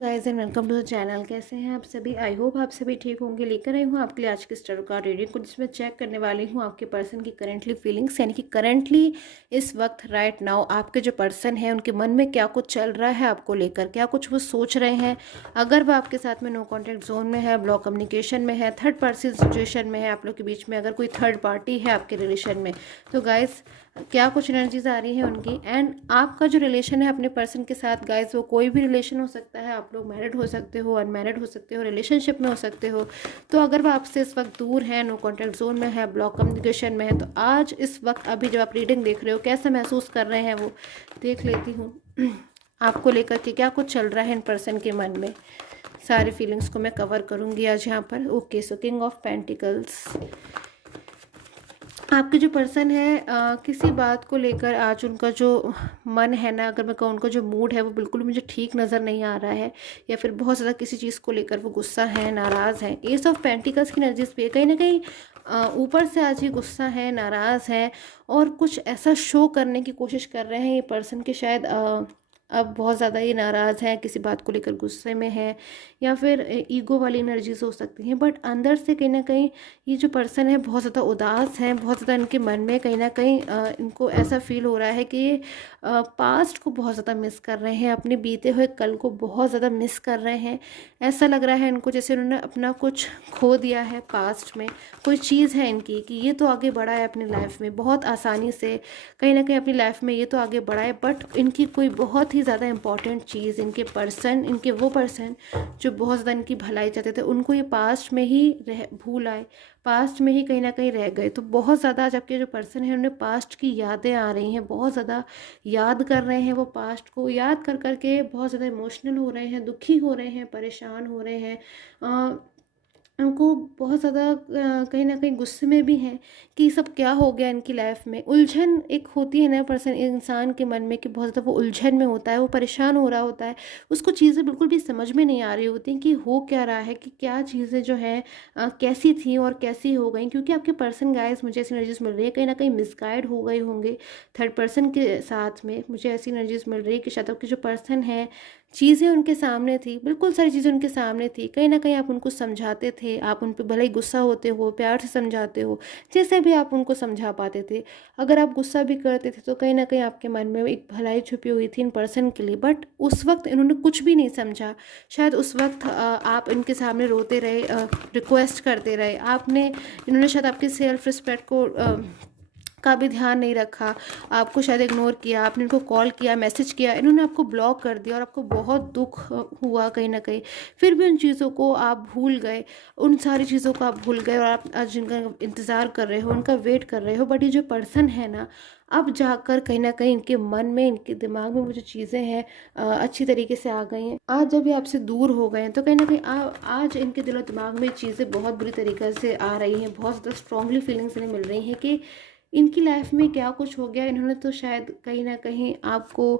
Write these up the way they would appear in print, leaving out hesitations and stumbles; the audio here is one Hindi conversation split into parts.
Guys and welcome to the channel. कैसे हैं आप सभी? आई होप आप सभी ठीक होंगे। लेकर आई हूँ आपके लिए आज की स्टार कार्ड रीडिंग को, जिसमें चेक करने वाली हूँ आपके पर्सन की करंटली फीलिंग्स, यानी कि करंटली इस वक्त राइट नाउ आपके जो पर्सन है उनके मन में क्या कुछ चल रहा है आपको लेकर, क्या कुछ वो सोच रहे हैं। अगर वो आपके साथ में नो कॉन्टैक्ट जोन में है, ब्लॉक कम्युनिकेशन में है, थर्ड पर्सन सिचुएशन में है, आप लोग के बीच में अगर कोई थर्ड पार्टी है आपके रिलेशन में, तो गाइस क्या कुछ एनर्जीज आ रही है उनकी। एंड आपका जो रिलेशन है अपने पर्सन के साथ गाइस, वो कोई भी रिलेशन हो सकता है। आप लोग मैरिड हो सकते हो, अनमैरिड हो सकते हो, रिलेशनशिप में हो सकते हो। तो अगर वो आपसे इस वक्त दूर है, नो कॉन्टैक्ट जोन में है, ब्लॉक कम्युनिकेशन में है, तो आज इस वक्त अभी जब आप रीडिंग देख रहे हो कैसा महसूस कर रहे हैं वो देख लेती हूँ। आपको लेकर के क्या कुछ चल रहा है इन पर्सन के मन में, सारी फीलिंग्स को मैं कवर करूँगी आज यहाँ पर। Okay, so king of pentacles. आपके जो पर्सन है किसी बात को लेकर आज उनका जो मन है ना, अगर मैं कहूँ उनका जो मूड है वो बिल्कुल मुझे ठीक नज़र नहीं आ रहा है, या फिर बहुत ज़्यादा किसी चीज़ को लेकर वो गुस्सा है, नाराज़ है। एस ऑफ पेंटिकल्स की एनर्जीज पे कहीं ना कहीं ऊपर से आज ये गुस्सा है, नाराज़ है, और कुछ ऐसा शो करने की कोशिश कर रहे हैं ये पर्सन के शायद अब बहुत ज़्यादा ये नाराज़ है, किसी बात को लेकर गुस्से में है, या फिर ईगो वाली एनर्जीज हो सकती हैं। बट अंदर से कहीं ना कहीं ये जो पर्सन है बहुत ज़्यादा उदास है, बहुत ज़्यादा इनके मन में कहीं ना कहीं इनको ऐसा फील हो रहा है कि ये पास्ट को बहुत ज़्यादा मिस कर रहे हैं, अपने बीते हुए कल को बहुत ज़्यादा मिस कर रहे हैं। ऐसा लग रहा है इनको जैसे उन्होंने अपना कुछ खो दिया है पास्ट में। कोई चीज़ है इनकी कि ये तो आगे बढ़ा है अपनी लाइफ में बहुत आसानी से, कहीं ना कहीं अपनी लाइफ में ये तो आगे बढ़ा है, बट इनकी कोई बहुत ही ज़्यादा इंपॉर्टेंट चीज़, इनके पर्सन, इनके वो पर्सन जो बहुत ज़्यादा इनकी भलाई चाहते थे, उनको ये पास्ट में ही भूल आए, पास्ट में ही कहीं ना कहीं रह गए। तो बहुत ज़्यादा आज आपके जो पर्सन है उन्हें पास्ट की यादें आ रही हैं, बहुत ज़्यादा याद कर रहे हैं, वो पास्ट को याद कर करके बहुत ज़्यादा इमोशनल हो रहे हैं, दुखी हो रहे हैं, परेशान हो रहे हैं। उनको बहुत ज़्यादा कहीं ना कहीं गुस्से में भी हैं कि ये सब क्या हो गया इनकी लाइफ में। उलझन एक होती है ना पर्सन इंसान के मन में, कि बहुत ज़्यादा वो उलझन में होता है, वो परेशान हो रहा होता है, उसको चीज़ें बिल्कुल भी समझ में नहीं आ रही होती कि हो क्या रहा है, कि क्या चीज़ें जो हैं कैसी थी और कैसी हो गई। क्योंकि आपके पर्सन गाइस, मुझे ऐसी एनर्जीज मिल रही है कहीं ना कहीं मिसगाइड हो गए होंगे थर्ड पर्सन के साथ में। मुझे ऐसी एनर्जीज मिल रही है कि शायद आपके जो पर्सन है, चीज़ें उनके सामने थी, बिल्कुल सारी चीज़ें उनके सामने थी, कहीं ना कहीं आप उनको समझाते थे, आप उन पर भले ही गुस्सा होते हो, प्यार से समझाते हो, जैसे भी आप उनको समझा पाते थे। अगर आप गुस्सा भी करते थे तो कहीं ना कहीं आपके मन में एक भलाई छुपी हुई थी इन पर्सन के लिए, बट उस वक्त इन्होंने कुछ भी नहीं समझा। शायद उस वक्त आप इनके सामने रोते रहे, रिक्वेस्ट करते रहे, आपने, इन्होंने शायद आपके सेल्फ रिस्पेक्ट को का भी ध्यान नहीं रखा, आपको शायद इग्नोर किया, आपने इनको कॉल किया, मैसेज किया, इन्होंने आपको ब्लॉक कर दिया और आपको बहुत दुख हुआ कहीं ना कहीं। फिर भी उन चीज़ों को आप भूल गए, उन सारी चीज़ों को आप भूल गए, और आप आज जिनका इंतज़ार कर रहे हो, उनका वेट कर रहे हो। बट ये जो पर्सन है ना, अब जाकर कहीं ना कहीं इनके मन में, इनके दिमाग में वो जो चीज़ें हैं अच्छी तरीके से आ गई हैं। आज जब ये आपसे दूर हो गए हैं तो कहीं ना कहीं आज इनके दिलो दिमाग में चीज़ें बहुत बुरी तरीके से आ रही हैं, बहुत ज़्यादा स्ट्रांगली फीलिंग्स इन्हें मिल रही हैं कि इनकी लाइफ में क्या कुछ हो गया। इन्होंने तो शायद कहीं ना कहीं आपको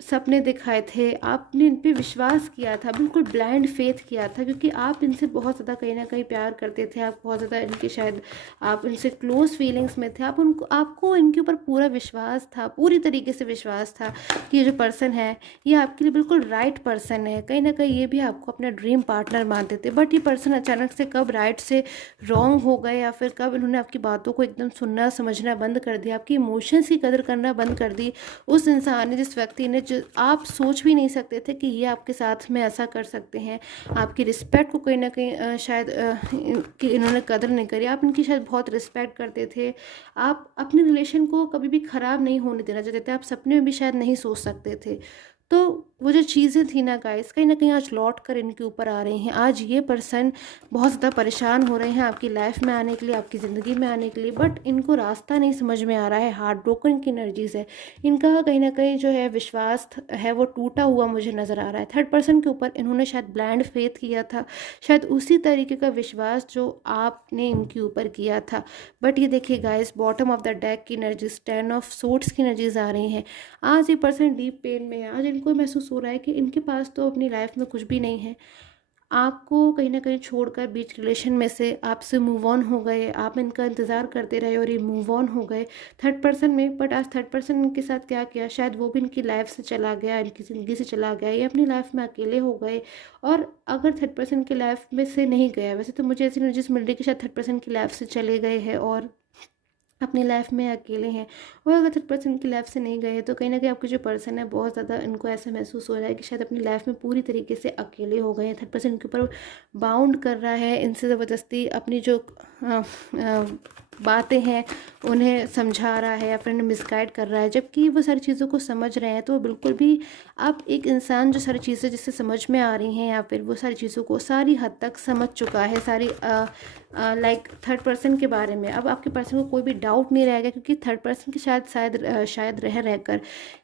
सपने दिखाए थे, आपने इन पे विश्वास किया था, बिल्कुल ब्लाइंड फेथ किया था, क्योंकि आप इनसे बहुत ज़्यादा कहीं ना कहीं प्यार करते थे, आप बहुत ज़्यादा इनके शायद आप इनसे क्लोज फीलिंग्स में थे, आप उनको, आपको इनके ऊपर पूरा विश्वास था, पूरी तरीके से विश्वास था कि ये जो पर्सन है ये आपके लिए बिल्कुल राइट पर्सन है। कहीं ना कहीं ये भी आपको अपना ड्रीम पार्टनर मानते थे, बट ये पर्सन अचानक से कब राइट से रॉन्ग हो गए, या फिर कब इन्होंने आपकी बातों को एकदम सुनना समझना बंद कर दिया, आपकी इमोशंस की कदर करना बंद कर दी। उस इंसान ने, जिस व्यक्ति ने, जो आप सोच भी नहीं सकते थे कि ये आपके साथ में ऐसा कर सकते हैं, आपकी रिस्पेक्ट को कहीं ना कहीं शायद कि इन्होंने कदर नहीं करी। आप इनकी शायद बहुत रिस्पेक्ट करते थे, आप अपने रिलेशन को कभी भी ख़राब नहीं होने देना चाहते थे, आप सपने में भी शायद नहीं सोच सकते थे। तो वो जो चीज़ें थी ना गाइस, कहीं ना कहीं आज लौट कर इनके ऊपर आ रही हैं। आज ये पर्सन बहुत ज़्यादा परेशान हो रहे हैं आपकी लाइफ में आने के लिए, आपकी ज़िंदगी में आने के लिए, बट इनको रास्ता नहीं समझ में आ रहा है। हार्ट ब्रोकन की एनर्जीज है इनका, कहीं ना कहीं जो है विश्वास है वो टूटा हुआ मुझे नज़र आ रहा है। थर्ड पर्सन के ऊपर इन्होंने शायद ब्लाइंड फेथ किया था, शायद उसी तरीके का विश्वास जो आपने इनके ऊपर किया था। बट ये देखिए guys, bottom of the deck की एनर्जीज, 10 ऑफ सोर्ड्स की एनर्जीज आ रही हैं। आज ये पर्सन डीप पेन में है, आज इनको महसूस हो रहा है कि इनके पास तो अपनी लाइफ में कुछ भी नहीं है। आपको कहीं न कहीं छोड़कर बीच रिलेशन में से आपसे मूव ऑन हो गए, आप इनका इंतज़ार करते रहे और ये मूव ऑन हो गए थर्ड पर्सन में। बट आज थर्ड पर्सन इनके साथ क्या किया, शायद वो भी इनकी लाइफ़ से चला गया, इनकी ज़िंदगी से चला गया, ये अपनी लाइफ़ में अकेले हो गए। और अगर थर्ड पर्सन की लाइफ़ में से नहीं गया, वैसे तो मुझे ऐसी एनर्जीज़ मिल रही है कि शायद थर्ड पर्सन की लाइफ़ से चले गए हैं और अपनी लाइफ में अकेले हैं। और अगर थर्ड पर्सन की लाइफ से नहीं गए तो कहीं न कहीं आपके जो पर्सन है बहुत ज़्यादा इनको ऐसा महसूस हो रहा है कि शायद अपनी लाइफ में पूरी तरीके से अकेले हो गए हैं। थर्ड पर्सन के ऊपर बाउंड कर रहा है, इनसे ज़बरदस्ती अपनी जो बातें हैं उन्हें समझा रहा है या फिर उन्हें मिसगाइड कर रहा है, जबकि वो सारी चीज़ों को समझ रहे हैं। तो वो बिल्कुल भी अब एक इंसान जो सारी चीज़ें जिससे समझ में आ रही हैं या फिर वो सारी चीज़ों को सारी हद तक समझ चुका है, सारी लाइक थर्ड पर्सन के बारे में अब आपके पर्सन को कोई भी डाउट नहीं रहेगा, क्योंकि थर्ड पर्सन की शायद रह रहकर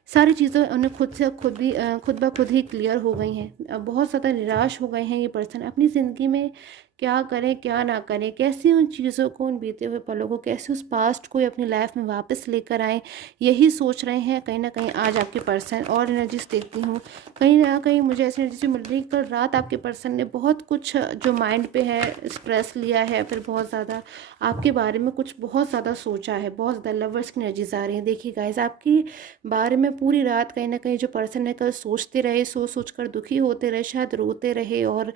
सारी चीज़ें उन्हें खुद ब खुद ही क्लियर हो गई हैं। बहुत ज़्यादा निराश हो गए हैं ये पर्सन अपनी ज़िंदगी में, क्या करें क्या ना करें, कैसे उन चीज़ों को, उन बीते हुए पलों को, कैसे उस पास्ट को अपनी लाइफ में वापस लेकर आएँ, यही सोच रहे हैं कहीं ना कहीं आज आपके पर्सन। और एनर्जीज देखती हूँ कहीं ना कहीं मुझे ऐसी एनर्जी मिल रही है कल रात आपके पर्सन ने बहुत कुछ जो माइंड पे है स्ट्रेस लिया है, फिर बहुत ज़्यादा आपके बारे में कुछ बहुत ज़्यादा सोचा है, बहुत ज़्यादा लवर्स की एनर्जीज आ रही हैं। देखिए गाइस, आपके बारे में पूरी रात कहीं ना कहीं जो पर्सन है कल सोचते रहे, सोच कर दुखी होते रहे, शायद रोते रहे। और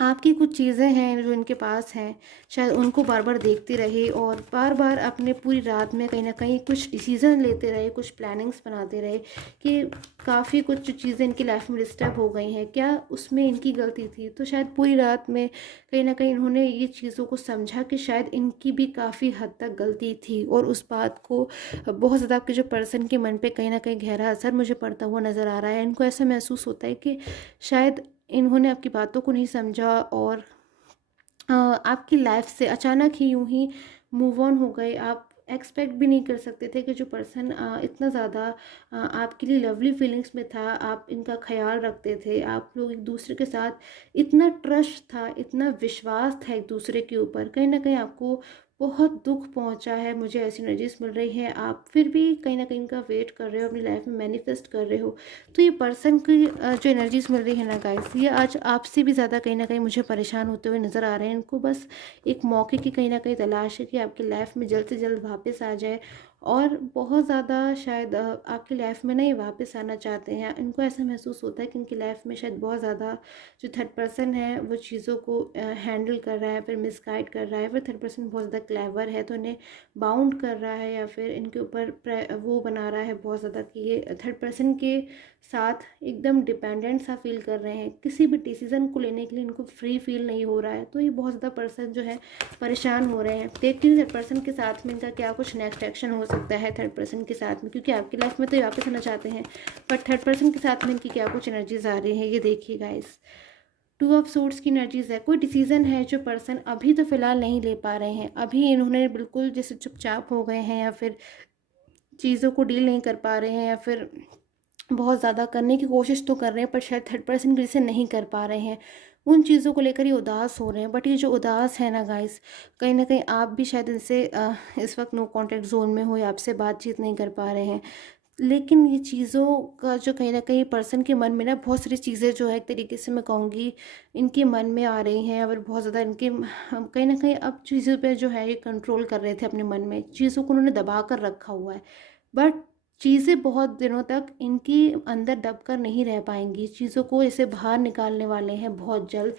आपकी कुछ चीज़ें हैं जो इनके पास हैं, शायद उनको बार बार देखते रहे और बार बार अपने पूरी रात में कहीं ना कहीं कुछ डिसीज़न लेते रहे, कुछ प्लानिंग्स बनाते रहे कि काफ़ी कुछ जो चीज़ें इनकी लाइफ में डिस्टर्ब हो गई हैं, क्या उसमें इनकी गलती थी। तो शायद पूरी रात में कहीं ना कहीं इन्होंने ये चीज़ों को समझा कि शायद इनकी भी काफ़ी हद तक गलती थी, और उस बात को बहुत ज़्यादा आपके जो पर्सन के मन पे कहीं ना कहीं गहरा असर मुझे पड़ता हुआ नज़र आ रहा है। इनको ऐसा महसूस होता है कि शायद इन्होंने आपकी बातों को नहीं समझा और आपकी लाइफ से अचानक ही यूं ही मूव ऑन हो गए। आप एक्सपेक्ट भी नहीं कर सकते थे कि जो पर्सन इतना ज़्यादा आपके लिए लवली फीलिंग्स में था, आप इनका ख्याल रखते थे, आप लोग एक दूसरे के साथ इतना ट्रस्ट था, इतना विश्वास था एक दूसरे के ऊपर, कहीं ना कहीं आपको बहुत दुख पहुंचा है। मुझे ऐसी एनर्जीज मिल रही है, आप फिर भी कहीं ना कहीं इनका वेट कर रहे हो, अपनी लाइफ में मैनिफेस्ट कर रहे हो। तो ये पर्सन की जो एनर्जीज मिल रही है ना गाइस, ये आज आपसे भी ज़्यादा कहीं ना कहीं मुझे परेशान होते हुए नज़र आ रहे हैं। इनको बस एक मौके की कहीं ना कहीं तलाश है कि आपकी लाइफ में जल्द से जल्द वापस आ जाए, और बहुत ज़्यादा शायद आपकी लाइफ में नहीं वापस आना चाहते हैं। इनको ऐसा महसूस होता है कि इनकी लाइफ में शायद बहुत ज़्यादा जो थर्ड पर्सन है वो चीज़ों को हैंडल कर रहा है, फिर मिसगाइड कर रहा है, फिर थर्ड पर्सन बहुत ज़्यादा क्लेवर है तो इन्हें बाउंड कर रहा है या फिर इनके ऊपर वो बना रहा है बहुत ज़्यादा कि ये थर्ड पर्सन के साथ एकदम डिपेंडेंट सा फील कर रहे हैं, किसी भी डिसीज़न को लेने के लिए इनको फ्री फील नहीं हो रहा है। तो ये बहुत ज़्यादा पर्सन जो है परेशान हो रहे हैं। देखती हूँ थर्ड पर्सन के साथ में इनका क्या कुछ नेक्स्ट एक्शन हो सकता है थर्ड पर्सन के साथ में, क्योंकि आपकी लाइफ में तो ये वापस आना चाहते हैं, बट थर्ड पर्सन के साथ में इनकी क्या कुछ एनर्जीज आ रही हैं ये देखिए गाइस। टू ऑफ सोर्ड्स की एनर्जीज है, कोई डिसीजन है जो पर्सन अभी तो फिलहाल नहीं ले पा रहे हैं, अभी इन्होंने बिल्कुल जैसे चुपचाप हो गए हैं या फिर चीज़ों को डील नहीं कर पा रहे हैं, या फिर बहुत ज़्यादा करने की कोशिश तो कर रहे हैं पर शायद थर्ड पर्सन की वजह से नहीं कर पा रहे हैं। उन चीज़ों को लेकर ये उदास हो रहे हैं। बट ये जो उदास है ना गाइस, कहीं ना कहीं आप भी शायद इनसे इस वक्त नो कांटेक्ट जोन में हो या आपसे बातचीत नहीं कर पा रहे हैं, लेकिन ये चीज़ों का जो कहीं न कहीं पर्सन के मन में ना बहुत सारी चीज़ें जो है एक तरीके से मैं कहूँगी इनके मन में आ रही हैं, और बहुत ज़्यादा इनके कहीं न कहीं अब चीज़ों पे जो है ये कंट्रोल कर रहे थे अपने मन में, चीज़ों को उन्होंने दबा कर रखा हुआ है। बट चीज़ें बहुत दिनों तक इनकी अंदर दब कर नहीं रह पाएंगी, चीज़ों को इसे बाहर निकालने वाले हैं बहुत जल्द।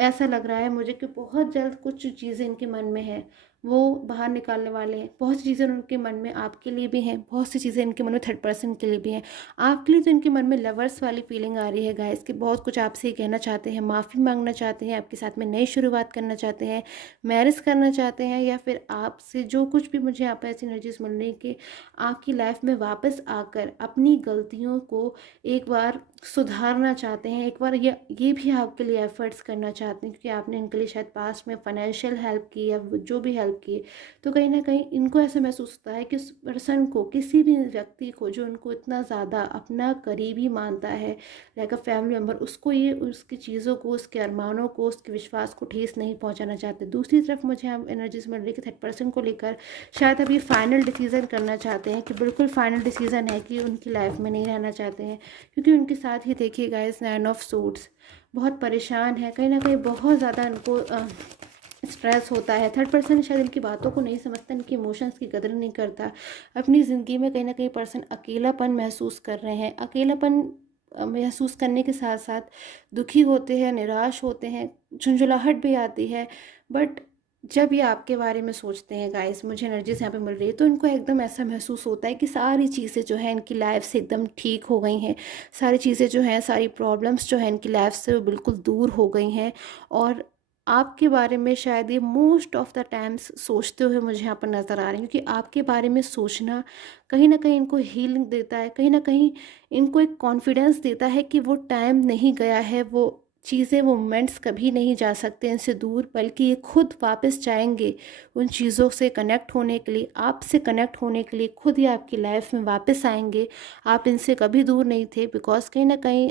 ऐसा लग रहा है मुझे कि बहुत जल्द कुछ चीज़ें इनके मन में है वो बाहर निकालने वाले हैं। बहुत सी चीज़ें उनके मन में आपके लिए भी हैं, बहुत सी चीज़ें इनके मन में थर्ड पर्सन के लिए भी हैं। आपके लिए तो इनके मन में लवर्स वाली फीलिंग आ रही है गाइस कि बहुत कुछ आपसे कहना चाहते हैं, माफ़ी मांगना चाहते हैं, आपके साथ में नई शुरुआत करना चाहते हैं, मैरिज करना चाहते हैं, या फिर आपसे जो कुछ भी मुझे यहाँ पर ऐसी एनर्जीज मिल रही है कि आपकी लाइफ में वापस आकर अपनी गलतियों को एक बार सुधारना चाहते हैं, एक बार ये भी आपके लिए एफर्ट्स करना चाहते हैं, क्योंकि आपने इनके लिए शायद पास्ट में फाइनेंशियल हेल्प की या जो भी हेल्प किए। तो कहीं न कहीं इनको ऐसा महसूस होता है कि उस पर्सन को, किसी भी व्यक्ति को जो उनको इतना ज़्यादा अपना करीबी मानता है, लाइक अ फैमिली मेंबर, उसको ये उसकी चीज़ों को, उसके अरमानों को, उसके विश्वास को ठेस नहीं पहुँचाना चाहते। दूसरी तरफ मुझे यहाँ एनर्जीज़ मिल रही है कि थर्ड पर्सन को लेकर शायद अभी फाइनल डिसीज़न करना चाहते हैं, कि बिल्कुल फाइनल डिसीज़न है कि उनकी लाइफ में नहीं रहना चाहते हैं, क्योंकि उनके साथ ही देखिए गाइस 9 ऑफ सूट्स, बहुत परेशान है, कहीं ना कहीं बहुत ज़्यादा उनको स्ट्रेस होता है। थर्ड पर्सन शायद इनकी बातों को नहीं समझता, इनकी इमोशंस की कदर नहीं करता। अपनी ज़िंदगी में कहीं ना कहीं पर्सन अकेलापन महसूस कर रहे हैं। अकेलापन महसूस करने के साथ साथ दुखी होते हैं, निराश होते हैं, झुंझुलाहट भी आती है। बट जब ये आपके बारे में सोचते हैं गाइस, मुझे एनर्जीज यहाँ पे मिल रही है, तो इनको एकदम ऐसा महसूस होता है कि सारी चीज़ें जो है इनकी लाइफ से एकदम ठीक हो गई हैं। सारी चीज़ें जो हैं, सारी प्रॉब्लम्स जो है इनकी लाइफ से वो बिल्कुल दूर हो गई हैं। और आपके बारे में शायद ये मोस्ट ऑफ द टाइम्स सोचते हुए मुझे यहाँ पर नज़र आ रहे हैं, क्योंकि आपके बारे में सोचना कहीं ना कहीं इनको हीलिंग देता है, कहीं ना कहीं इनको एक कॉन्फिडेंस देता है कि वो टाइम नहीं गया है, वो चीज़ें, वो मोमेंट्स कभी नहीं जा सकते इनसे दूर, बल्कि ये खुद वापस जाएंगे उन चीज़ों से कनेक्ट होने के लिए, आपसे कनेक्ट होने के लिए खुद ही आपकी लाइफ में वापस आएंगे। आप इनसे कभी दूर नहीं थे, बिकॉज कहीं ना कहीं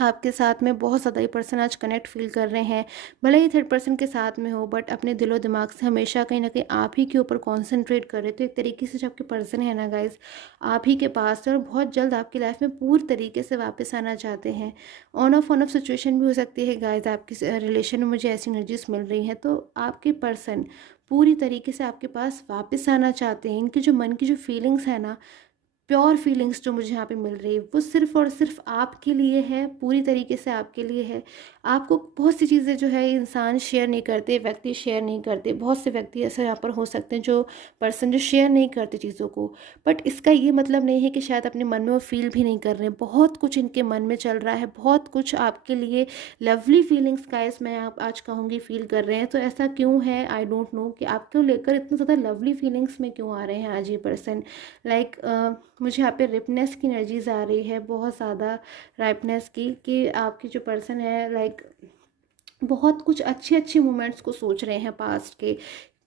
आपके साथ में बहुत ज़्यादा ये पर्सन आज कनेक्ट फील कर रहे हैं। भले ही थर्ड पर्सन के साथ में हो, बट अपने दिलो दिमाग से हमेशा कहीं ना कहीं आप ही के ऊपर कॉन्सेंट्रेट कर रहे। तो एक तरीके से जो आपके पर्सन है ना गाइज, आप ही के पास है और बहुत जल्द आपकी लाइफ में पूरी तरीके से वापस आना चाहते हैं। ऑन ऑफ सिचुएशन भी हो सकती है गाइज, आपकी रिलेशन में मुझे ऐसी एनर्जीज मिल रही हैं। तो आपके पर्सन पूरी तरीके से आपके पास वापस आना चाहते हैं। इनकी जो मन की जो फीलिंग्स है ना, प्योर फीलिंग्स जो मुझे यहाँ पे मिल रही है, वो सिर्फ़ और सिर्फ आपके लिए है, पूरी तरीके से आपके लिए है। आपको बहुत सी चीज़ें जो है इंसान शेयर नहीं करते, व्यक्ति शेयर नहीं करते। बहुत से व्यक्ति ऐसे यहाँ पर हो सकते हैं, जो पर्सन जो शेयर नहीं करते चीज़ों को। बट इसका ये मतलब नहीं है कि शायद अपने मन में वो फील भी नहीं कर रहे हैं। बहुत कुछ इनके मन में चल रहा है, बहुत कुछ आपके लिए लवली फीलिंग्स गाइस मैं आप आज कहूँगी फील कर रहे हैं। तो ऐसा क्यों है, आई डोंट नो, कि आपको लेकर इतना ज़्यादा लवली फीलिंग्स में क्यों आ रहे हैं आज ये पर्सन। लाइक मुझे यहाँ पे रिपनेस की एनर्जीज आ रही है, बहुत ज़्यादा राइपनेस की, कि आपकी जो पर्सन है लाइक बहुत कुछ अच्छे अच्छे मोमेंट्स को सोच रहे हैं पास्ट के।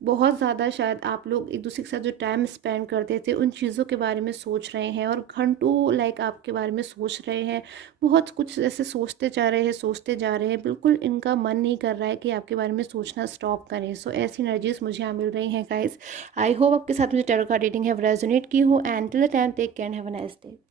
बहुत ज़्यादा शायद आप लोग एक दूसरे के साथ जो टाइम स्पेंड करते थे, उन चीज़ों के बारे में सोच रहे हैं, और घंटों लाइक आपके बारे में सोच रहे हैं। बहुत कुछ ऐसे सोचते जा रहे हैं, सोचते जा रहे हैं, बिल्कुल इनका मन नहीं कर रहा है कि आपके बारे में सोचना स्टॉप करें। सो ऐसी एनर्जीज मुझे यहाँ मिल रही हैं गाइस। आई होप आपके साथ मुझे टैरो कार्ड रीडिंग है रेजोनेट की हो। And till the time take care, have a nice day.